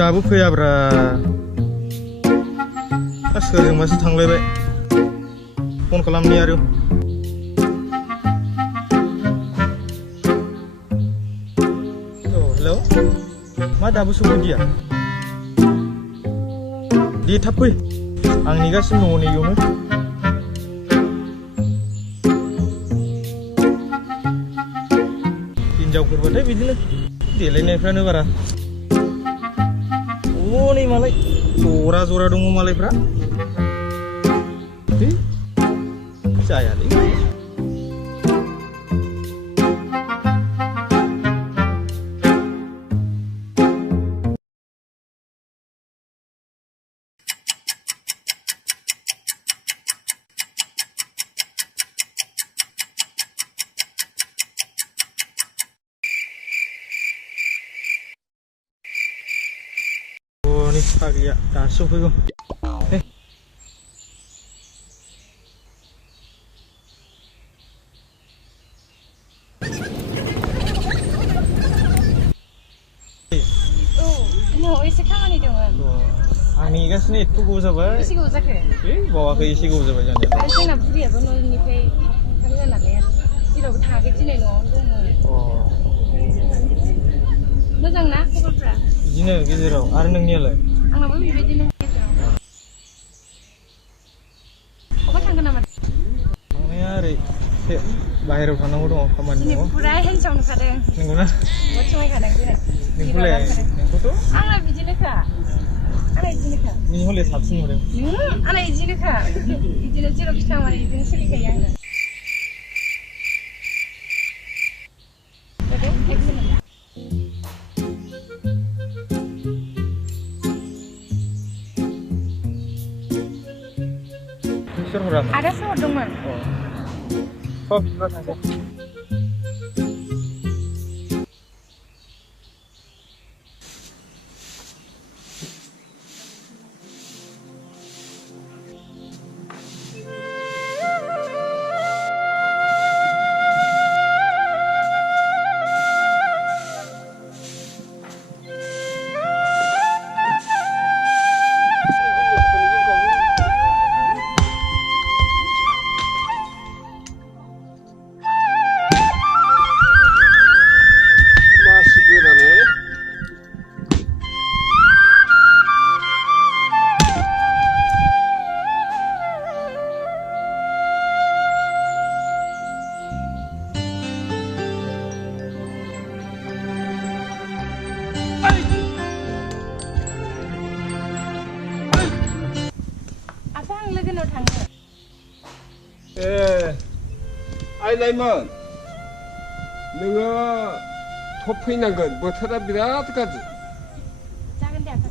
दाबो फैयाब्रा सोरजोंबासो थांलायबाय फन खालामनि आरो हेलौ मा दाबो सफैदिया दे थाब फै आं नेगासिनो दङ नैयावनो हिनजावफोरबाथाय बिदिनो देलायनायफ्रानो बारा नै मालाय जरा जरा दङ मालायफ्रा जायालै Fagiya daso fego no ese खामानि दङ आं नेगासिनो एथ' गोबाव जाबाय एसे गोबाव जाखो बावाखै एसे गोबाव जाबाय जानाया आरो जोंना बुरियाबो न'निफ्राय थाब जानानै जेरावबो थाङाखै दिनै न'आवनो दङ मोजां ना खबरफ्रा बिदिनो गेजेराव आरो नोंनियालाय आंनाबो बेबायदिनो गेजेराव अबा थांगोन नामा थांनाया ओरै एसे बाहेरायाव थांनांगौ दङ खामानि दङ पुरा हेन्डसाम नुखादों नंगौना बहुद समायखादों दिनै नोंखौलाय नोंखौथ' आंना बिदिनोखा नों हले साबसिन नुदों आंना बिदिनोखा बिदिनो जेरावखि थाङा माने बिदिनो सोलिखायो आङो सोर हरामोन आदा सोर हरदोंमोन सब बिदिबा थांसै आइलायमोन नोङो थब फैनांगोन बोथोरा बिराद गाज्रि जागोन दे आदा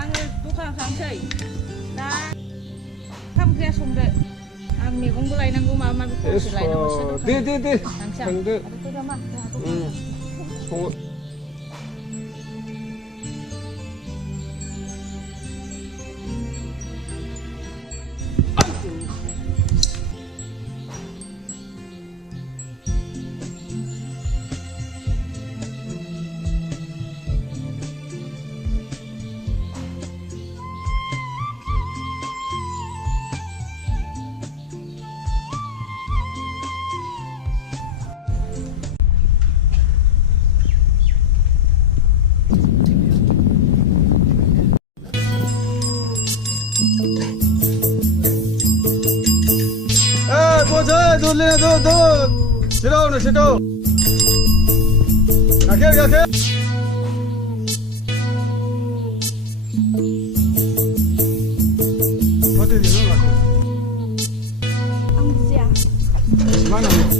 आङो दखानाव थांसै दा ओंखाम ओंख्रिया संदो आं मैगंबो लायनांगौ माबा माबि खरस लायनांगौ दे थांदो सङो Sit down. Gakel. What is it? Angsia. Mana?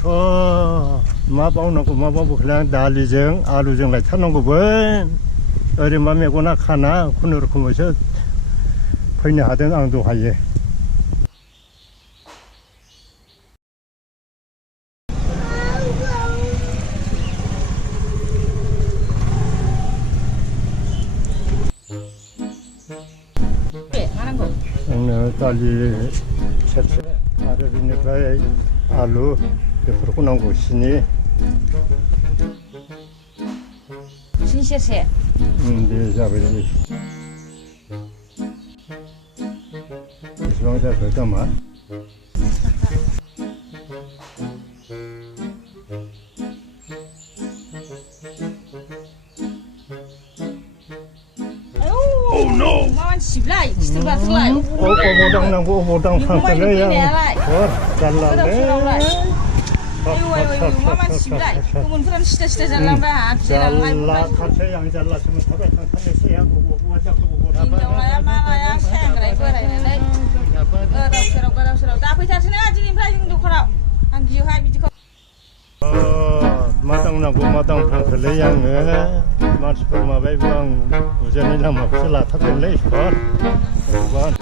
मा बावनांगौ मा बावबोखौलाय आं दालिजों आलुजों लायथारनांगौमोन ओरैनोबा मेगना खाना खुनुरुखुमैसो फैनो हादों आं दहायो आंनो दालि सेरसे आरो बिनिफ्राय आलु बेफोरखौ नांगौ सिनि सेरसे दे जाबाय दे बेसेबां जाखो दामा Sikhwla, Sikhwla Sikhwla. Bodo nanggu Bodo fangkatnya ya. Jalan deh. Mama Sikhwla. Kemudian sita-sita jalan bah. Jalan kaca yang jalan sementara tangkapnya siang. Tinggal ya mana ya sayang kerai kerai ini. Serau. Tapi cari sini aja nih berani untuk kerap. Anggiu hai biji kau. Matang nanggu matang fangkatnya yang मानसिफोर माबायबो आं बुजायनाय लामाखौसो लाथारगोनलै सर भगबान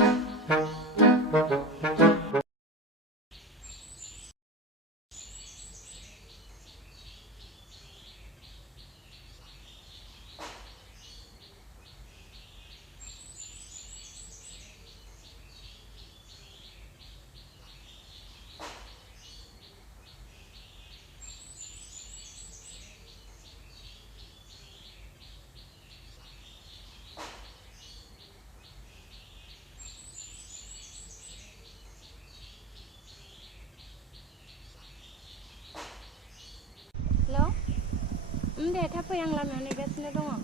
Deh, apa yang lama negasinya dong?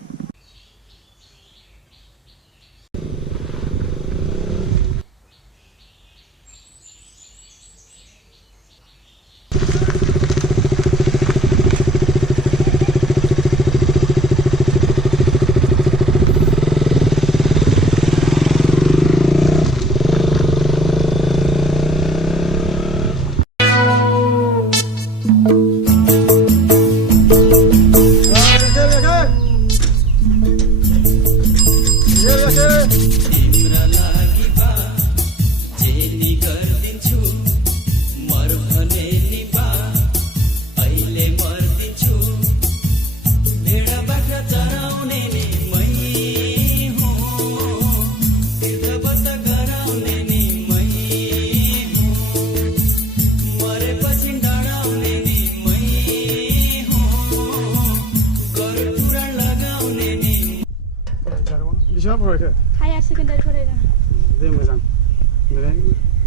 Siapa faraydın? Higher secondary faraydın. Deh mo장.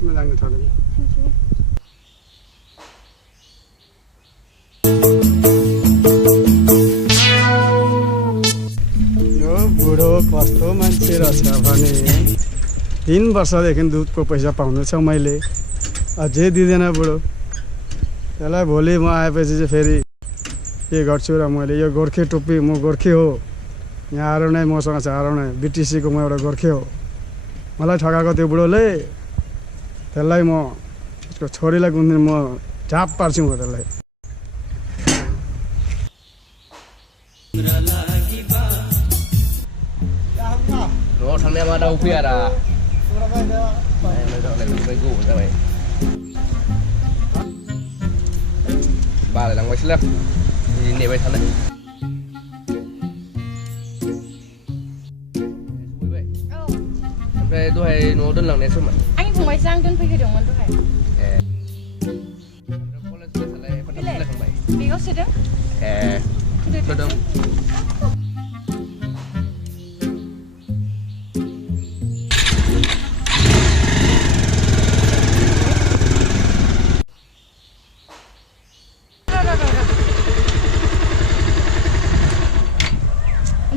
Mo장 nih Thank you. Yo budo कस्तो मान्छे रहेछ भने 3 वर्षदेखि दुधको पैसा पाउनु छ मैले अझै दिँदैन बुढो त्यसलाई भोलि म आएपछि चाहिँ फेरि के गर्छु र मैले यो गोर्खे टोपी म गोर्खे हो यहाँ आएर नै मसँग छ आएर नै बिटिसीको म एउटा गोर्खे हो मलाई ठगाएको त्यो बुढोले त्यसलाई म उसको छोरीलाई कुन दिन म झाप पार्छु म त्यसलाई Nó thằng em ở đâu kia à? Nó dọn này cái gỗ ra vậy. Bà lại đang quay slap. Nhìn này vậy thằng này. Đây tôi hay nó đơn lần này xem mà. Anh cùng mấy sang đơn phải cái đường mình tôi phải. Vì có sự đó? Tôi đâu.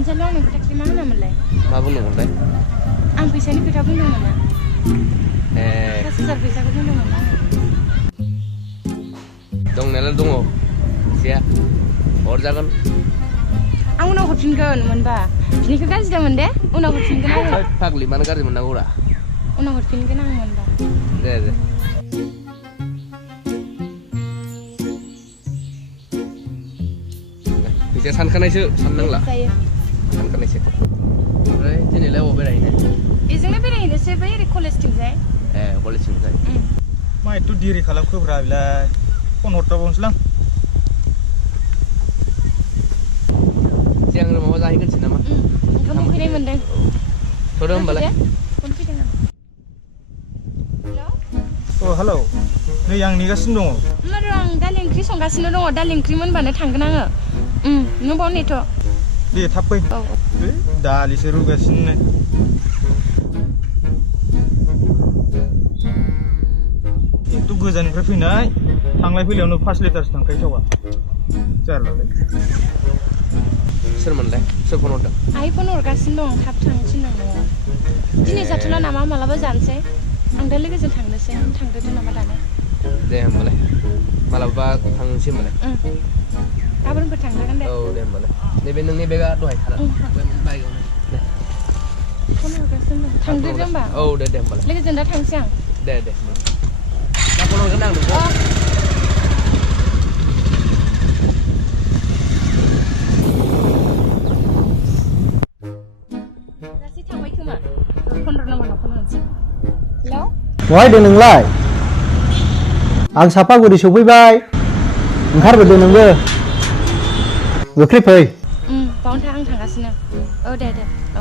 Anjalong ng taxi mana malay? Mabunong malay? Ang pisa ni kita bunong mana? Kasi service ako bunong mana? Dong nela dongo. Siya. Or jagan. Ang unang kucingkan man ba? Ini ka gaji dah man deh? Unang kucingkan ako. Pagli mana gaji mana gura? Unang kucingkan ako man ba? Deh. बिसोर सानखानायसो साननांला जायो सानखानायसो ओमफ्राय दिनैलाय अबाव बेरायहैनो बेजोंनो बेरायहैनोसै बै ओरै कलेजथिंजाय कलेजथिंजाय मा एथ' देरि खालामखोब्रा बेलाय फन हरथाबावनोसैलां सिगांनो माबा जाहैगोनसै नामा ओंखाम उखैनाय मोनदों थ'दो होमबालाय फन फैदों नामा अ हेलौ नै आं नेगासिनो दङ होमबा र' आं दालि ओंख्रि संगासिनो दङ दालि ओंख्रि मोनबानो थांगोन आङो नों बाव नेथ' दे थाब फै औ दालिसो रुगासिनो एथ' गोजाननिफ्राय फैनाय थांलाय फैलायावनो 5 लिटारसो थांखायो थावा जारलालै सोरमोनलाय सोर फन हरदों आइ फन हरगासिनो दं थाब थांसै न'आव दिनै जाथ'ला नामा मालाबा जानोसै आं दा लोगोजों थांनोसै थांदों नामा दानो दे होमबालाय मालाबा थांनोसै होमबालाय गाबोनफोर थांजागोन दे औ दे होमबालाय नैबे नोंनि बेगा दहाय थारा बाइकआवनो दे फन हरगासिनो दं थांदो होमबा औ दे होमबालाय लोगोजों दा थांसै आं दे दा फन हरगोन आं नोंखौ गासै थांबाय खोमा फन हरनांगौ न'खौनो मोनसे हेलौ बहाय दं नोंलाय आं सापागुरि सफैबाय ओंखारबोदो नोंबो गोख्रै फै बावनो था आं थांगासिनो औ दे औ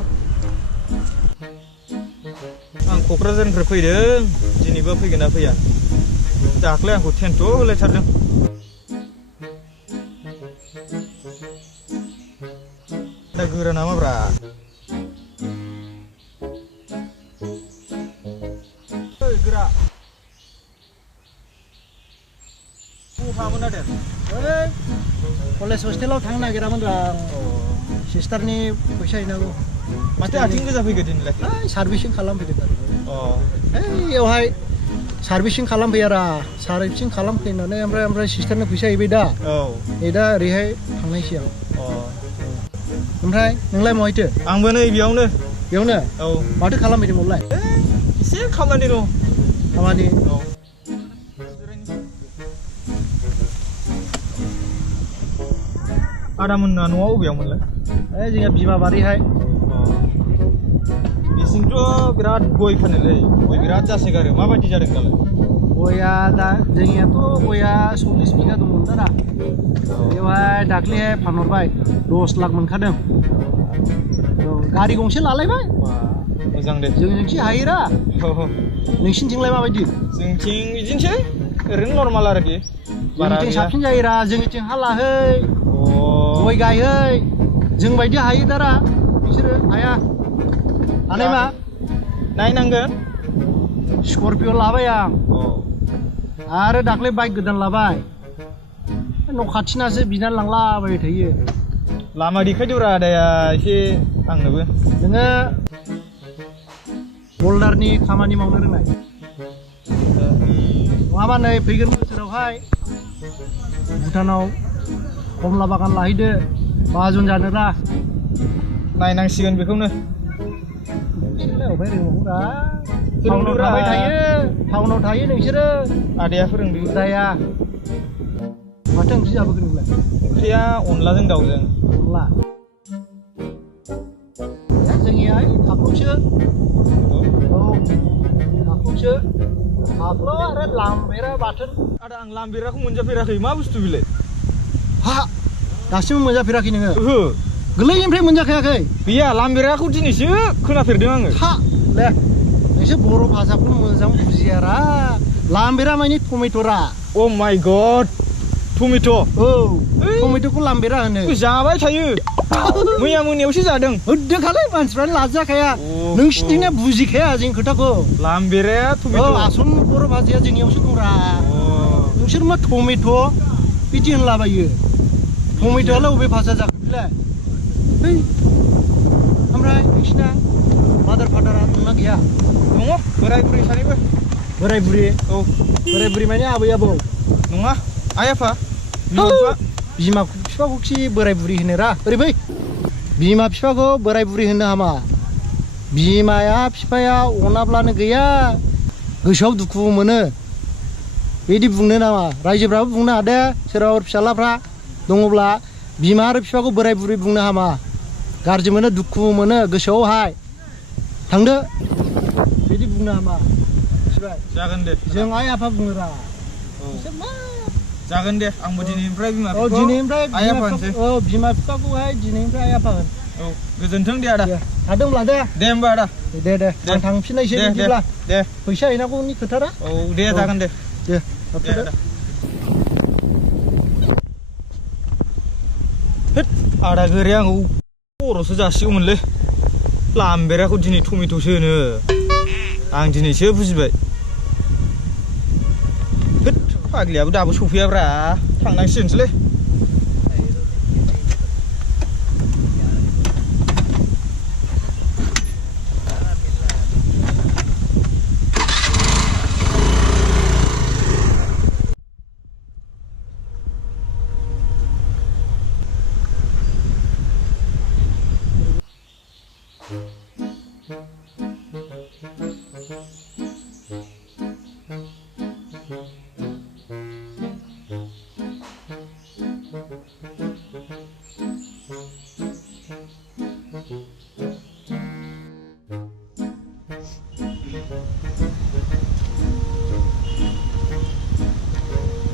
आं क'क्राझारनिफ्राय फैदों दिनैबा फैगोन ना फैया दाख्लै आंखौ टेन्ट' होलायथारदों दा गोरा नामाब्रा गोरा बहामोन आदा कलेज हस्टेलाव थांनो नागिरामोन आं सिस्टारनि फैसा हैनांगौ माथो आथिं गोजा फैगो दिनैलाय सार्भिसिं खालामफैदों अ बेयावहाय सार्भिसिं खालामफैयारा सार्भिसिं खालामफैनानै ओमफ्राय सिस्टारनो फैसा हैबाय दा औ नै दा ओरैहाय थांनायसै आं ओमफ्राय नोंलाय महायथो आंबो नै बेयावनो औ माथो खालामफैदोंमोनलाय एसे खामानि दं खामानि औ आदामोनना न'आ अबेयावमोनलाय जोंहा बिमा बारिहाय बिसिंथ' बिराद गय फानोलै गय बिराद जासोगारो माबायदि जादों दालाय गया दा जोंनियाथ' गया 40 बिगा दंमोन दा बेवहाय दाख्लैहाय फानहरबाय 10 लाख मोनखादों गारि गंसे लालायबाय मोजां दे जोंनिथिं हायोरा नोंसिनिथिंलाय माबायदि जोंथिं बिदिनोसै ओरैनो नर्माल आरोखि जोंनिथिं साबसिन जायोरा जोंनिथिं हा लाहै गय गायहै जोंबायदि हायो दारा बिसोरो हाया हानायमा नायनांगोन स्करपिअ लाबाय आं आरो दाख्लै बाइक गोदान लाबाय न' खाथिनासो बिनानै लांलाबाय थायो लामा देखायदोब्रा आदाया एसे आंनोबो नोङो हल्दारनि खामानि मावनो रोंनाय नङाबा नै फैगोन बोसोरावहाय भुटानाव कमला बागान लाहैदो माहाजोन जानोरा नायनांसिगोन बेखौनो नोंसोरलाय अबहाय रोंबावोब्रा टाउनाव थाबाय थायो टाउनाव थायो नोंसोरो आदाया फोरोंदो जाया माथो ओंख्रि जाबोगोन नोंलाय ओंख्रिया अनलाजों दाउजों अनला जोंनिया थाखौसो औ थाखौसो थाखौ आरो लामबेरा बाथोन आदा आं लामबेराखौ मोनजाफेराखै मा बुस्थु बेलाय हा दासिमबो मोनजाफेराखै नोङो ओहो गोरलैनिफ्राय मोनजाखायाखै गैया लामबेराखौ दिनैसो खोनाफेरदों आङो हा ले नोंसोर बर' भाषाखौ मोजां बुजियारा लामबेरा माने टमेट'रा अ माय गड टमेट' औ टमेट'खौ लामबेरा होनो जाबाय थायो मैया मोनायावसो जादों होदोखालै मानसिफ्रानो लाजाखाया नोंसिनिथिंना बुजिखाया जों खोथाखौ लामबेराया टमेट' आसन बर' भाषाया जोंनियावसो दंरा नोंसोर मा टमेट' बिदि होनलाबायो टमेट'आलाय बबे भाषा जाखो बेलाय ओमफ्राय नोंसिना मादार फादारा दंना गैया दङ बोराय बुरै सानैबो बोराय बुरि औ बोराय बुरि माने आबै आबौ नङा आइ आफा बिमा बिफा बिमा बिफाखौ खि बोराय बुरि होनोरा ओरै फै बिमा बिफाखौ बोराय बुरि होनो हामा बिमाया बिफाया अनाब्लानो गैया गोसोआव दुखु मोनो बिदि बुंनो नामा रायजोफ्राबो बुंनो हादो सोरबाफोर फिसालाफ्रा दङब्ला बिमा आरो बिफाखौ बोराय बुरै बुंनो हामा गाज्रि मोनो दुखु मोनो गोसोआवहाय थांदो बिदि बुंनो हामा मिथिबाय जागोन दे जों आइ आफा बुङोरा जागोन दे आंबो दिनैनिफ्राय बिमा औ दिनैनिफ्राय आइ आफा होनसै औ बिमा बिफाखौहाय दिनैनिफ्राय आइ आफा होन औ गोजोन्थों दे आदा थादों होनब्ला दे होमबा आदा दे आं थांफिननायसै बिदिब्ला दे फैसा हैनांगौनि खोथारा औ दे जागोन दे थाबथ'दो आदा गोरे आंखौ खर'सो जासिगौमोनलै लामबेराखौ दिनै टमेट'सो होनो आं दिनैसो बुजिबाय फाग्लियाबो दाबो सफैयाब्रा थांनांसिगोनसैलै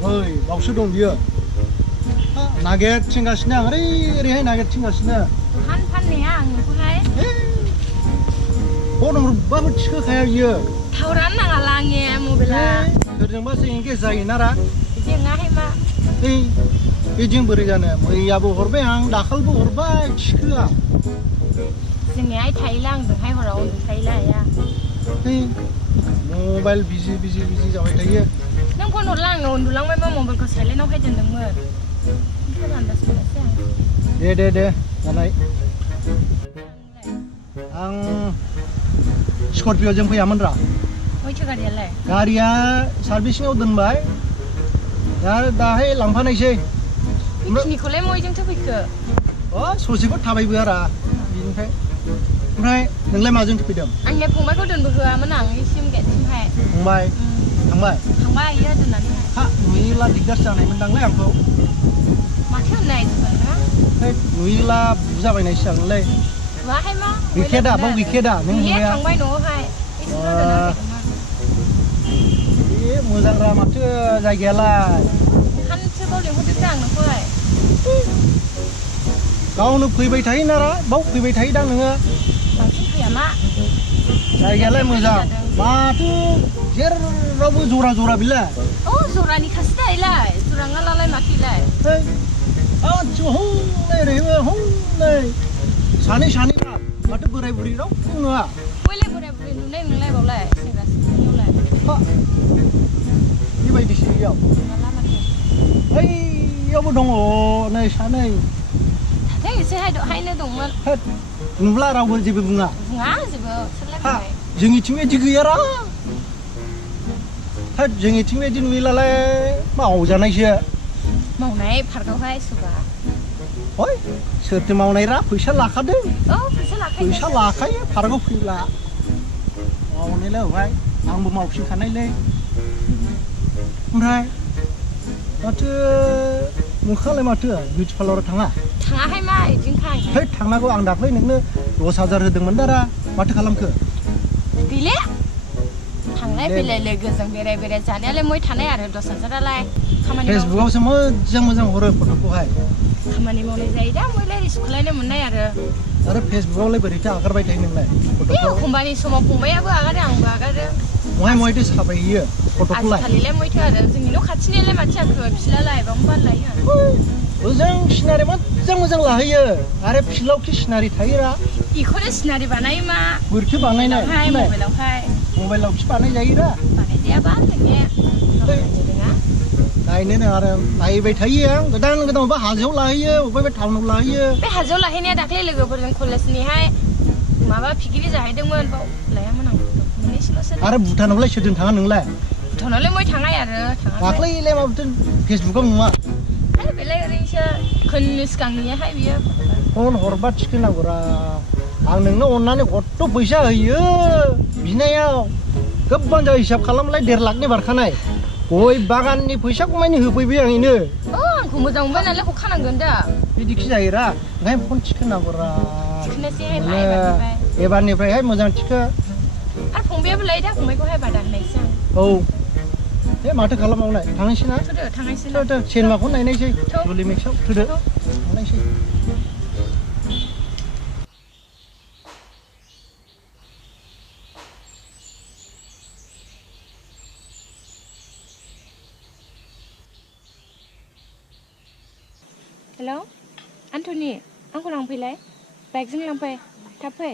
ओइ बावसो दं बियो नागिरथिंगासिनो आं ओरैहाय नागिरथिंगासिनो फाननाया आं नोंखौहाय फन हरबाबो थिखोखाया बियो थावरानो नाङाला आंनि मबाइला सोरजोंबासो एंगेज जायोना रा जोंहाय मा बेजों बोरै जानो मैयाबो हरबाय आं दाखालिबो हरबाय थिखोआ जोंनिहाय थायोला आंजोंहाय हराव उन्दुखायोला आइया मबाइल बिजि जाबाय थायो नों फन हरला आंनो उन्दुलांबायबा मबाइलखौ साइलेन्टआवहाय दोनदोंमोन दे जानाय आं स्करपिअजों फैयामोन रा मैथो गारियालाय गारिया सार्भिसिंआव दोनबाय दाहाय लांफानायसै बेखिनिखौलाय मयजोंथो फैखो ससेखौ थाबायबो आरा बिनिफ्राय ओमफ्राय नोंलाय माजों फैदों आंनिया फंबायखौ दोनबोहोआमोन आं इसिम गेटसिमहाय थांबाय इयो दोननानैहाय नुयोला दिगदार जानायमोनदांलै आंखौ माथो होननाय नुयोला बुजाबायनायसो आंलाय बुवाहाय मा गैखाया बाव गैखाया नों बुंनाया थांबाय न'आवहाय मोजांरा माथो जायगायालाय सानसेबाव लिंहरदोंसो आं नोंखौहाय गावनो फैबाय थायो नारा बाव फैबाय थायोदां नोङो बांसिन फैया मा जायगायालाय मोजां माथो जेरावबो जरा बिलाय जरानि खासि दायलाय जराङालाय माथोलाय हनै सानै माथो बोराय बुरि रावबो नङा बयलाय बोराय बुरि नुनाय नोंलाय बावलाय सेंग्रा सिख्लानियावलाय बेबायदिसो इयाव ओइयावबो दङ नै सानै एसे हायनो दंमोन नुब्ला रावबो जेबो बुङा जेबो सोरलाय जोंनिथिं बिदि गैयारा जोंनिथिं बिदि नुयोलाय मावजानायसो मावनाय पार्कआवहाय सुबा सोरथो मावनाय रा फैसा लाखादों फैसा लाखायो पार्कआव फैब्ला मावनायलाय होबाय आंबो मावफिनखानायलै ओमफ्राय माथो मोखाङालाय माथो बिउटि पार्लाराव थाङाहाय मा इदिनखाय थांनांगौ आं दाख्लै नोंनो 10,000 होदोंमोन दारा माथो खालामखो गैले थांलाय फैलाय लोगोजों बेराय जानायालाय मय थानाय आरो 10,000आलाय खामानि फेसबुकआवसो मोजां हरो फट'खौहाय खामानि मावनाय जायो दा मयलाय रिस्क खालायनो मोननाय आरो फेसबुकआवलाय बोरैथो आगारबाय थायो नोंलाय एखमबानि समाव फंबायाबो आगारो आंबो आगारो मयथो साफायहैयो फट'खौलाय आजिखालिलाय मयथो आरो जोंनि न' खाथिनियालाय माथो आंखौ फिलालाय बावनो लायो मोजां सिनारि मोजां लाहैयो आरो फिल्डआव सिनारि थायोरा इखौनो सिनारि बानायो मा बोरैथो बानायनाय मबाइलाव बानाय जायोरा बानायजायाबा नायनो आरो नायबाय थायो आं गोदान बबेबा हाजोआव लाहैयो बबेबा टाउनाव लाहैयो बे हाजोआव लाहैनाया दाख्लै लोगोफोरजों कलेजनिहाय माबा पिकनिक जाहैदोंमोन बाव लायामोन आं मोननैसोल'सो आरो भुटानावलाय सोरजों थाङा नोंलाय भुटानावलाय मय थाङा आरो दाख्लैलाय माबाथो फेसबुकआव नुवा आरो बेलाय ओरैसो खोननो सिगांनियाहाय बियो फन हरबा थिखोनांगौरा आं नोंनो अननानै खथ' फैसा होयो बिनायाव गोबां जा हिसाब खालामलाय 1.5 लाखनि बारखानाय गय बागाननि फैसाखौ मानि होफैबाय आं इनो आंखौ मोजां मोनबाय नालाय खानांगोन दा बिदिखि जायोरा ओंखायनो फन थिखोनांगौरा थिखोनोसैहाय मा एबारनिफ्राय एबारनिफ्रायहाय मोजां थिखो आरो फंबायाबो लायो दा फंबायखौहाय बादा होनायसै आं औ दे माथो खालामबावनाय थांनोसै ना थुदो थांनायसै थौ सिनेमाखौ नायनायसै जुलि मिक्सआव थुदो थांनायसै हेलौ आन्थनि आंखौ लांफैलाय बाइकजों लांफै थाब फै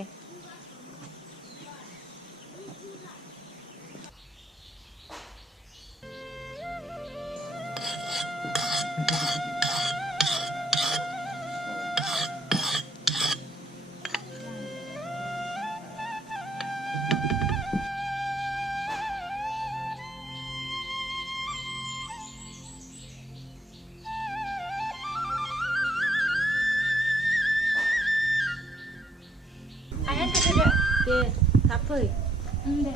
आया थाथ'दो दे थाब फै दे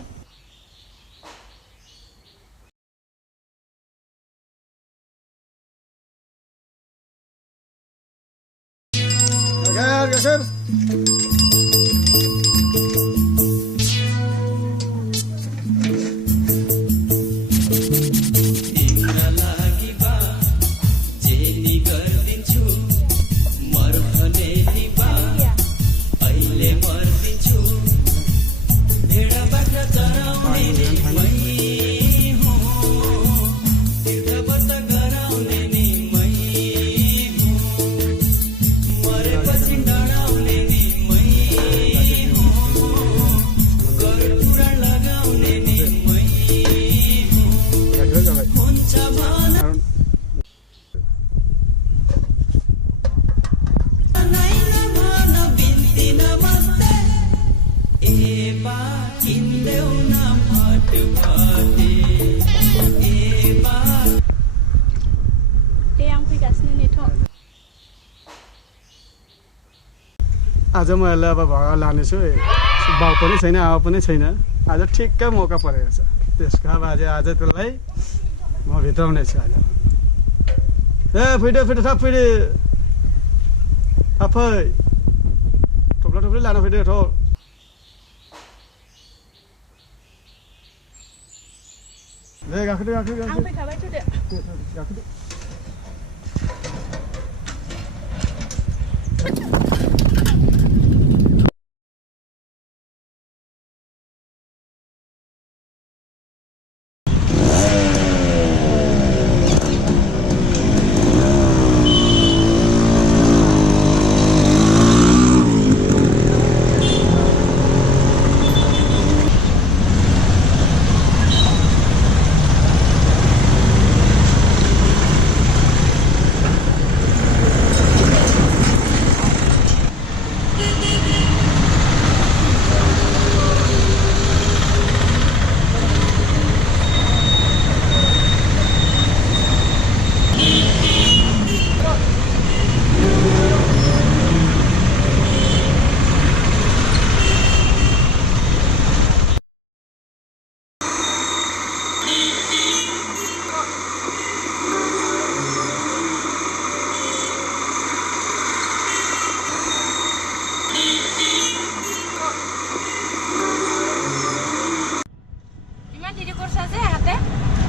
Geser. आज मैले अब भगा लानेछु बाउ पनि छैन आवा पनि छैन आज ठिक्कै मौका परेको छ त्यसको अब आज त्यसलाई म भित्राउने छु आज ए फिटे फिटे थप फिटे थपै थोप्ला थोप्लै लानु फिटे ठो दे गाखोदो गाखोदो आं फैखाबाय थुदो गाखोदो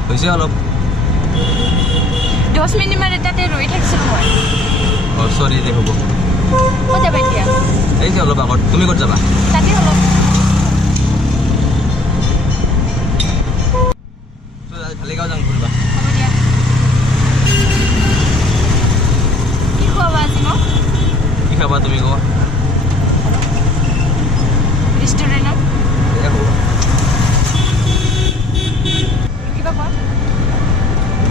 হৈছে অলপ 10 মিনিট মান তাতে ৰৈ থাকিছিল মই সৰি দে হ'ব ক'ত যাবা এতিয়া এই যে অলপ আগত তুমি ক'ত যাবা তাতে অলপ খালি গাঁও যাম ফুৰিবা হ'ব দিয়া কি খোৱাবা আজি মোক কি খাবা তুমি কোৱা ৰেষ্টুৰেণ্টত হ'ব কিবা কোৱা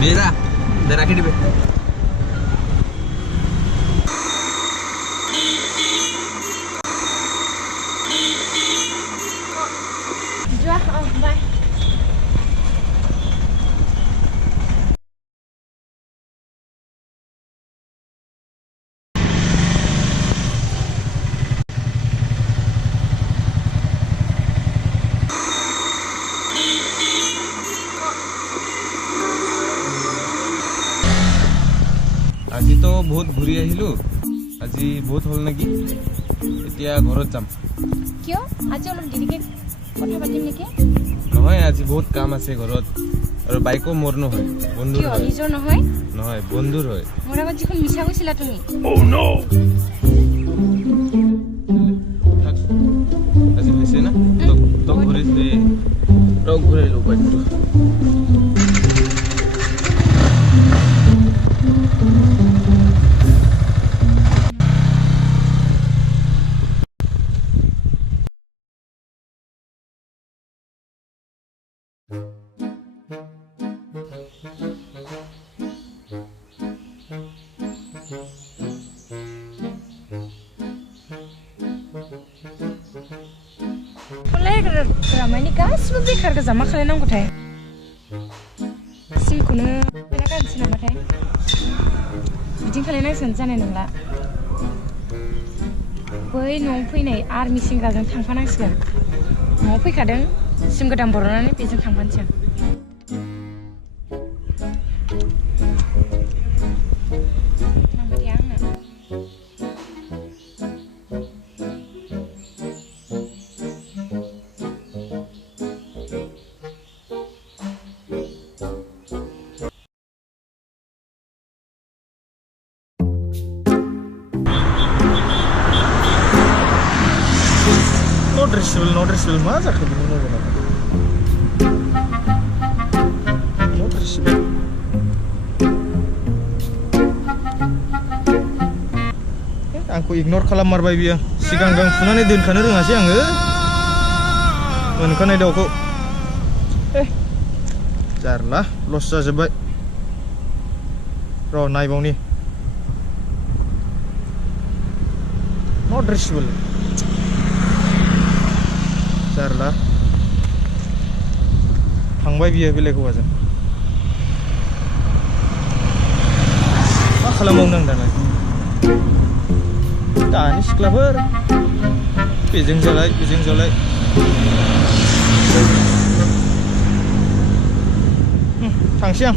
বিৰা দে ৰাখি দিবে যোৱা বাই আজি তো বহুত ঘূৰি আহিলোঁ আজি বহুত হ'ল নেকি এতিয়া ঘৰত যাম কিয় আজি অলপ দেৰিকে কথা পাতিম নেকি নহয় আজি বহুত কাম আছে ঘৰত আৰু বাইকো মোৰ নহয় বন্ধুৰ কিয় হয় নিজৰ নহয় নহয় বন্ধুৰ হয় মোৰ আগত যিখন মিছা কৈছিলা তুমি আজি হৈছে না তক ঘূৰিছে তক ঘূৰাইলো বাইকটো Ramai गासिबो बेखार गोजा मा खालायनांगौथाय सिमखौनो बायना गानसै नामाथाय बिदिनो खालायनांसिगोन जानाय नंला बै न'आव फैनाय आर्मि सेंग्राजों थांफानांसिगोन न'आव फैखादों सिम गोदान बर'नानै बेजों थांफानोसै आं नांबाय थाया आंनो Not reachable मा जाखो बिनि मबाइलाव not reachable आंखौ इगनर खालाममारबाय बियो सिगां फुनानै दोनखानो रोङासै आङो मोनखानाय दाउखौ जारला लस जाजोब्बाय र' नायबावनि not reachable जारला थांबाय बियो बेलेग हौवाजों मा खालामबावनो आं दालाय दानि सिख्लाफोर बेजों जालाय थांसै आं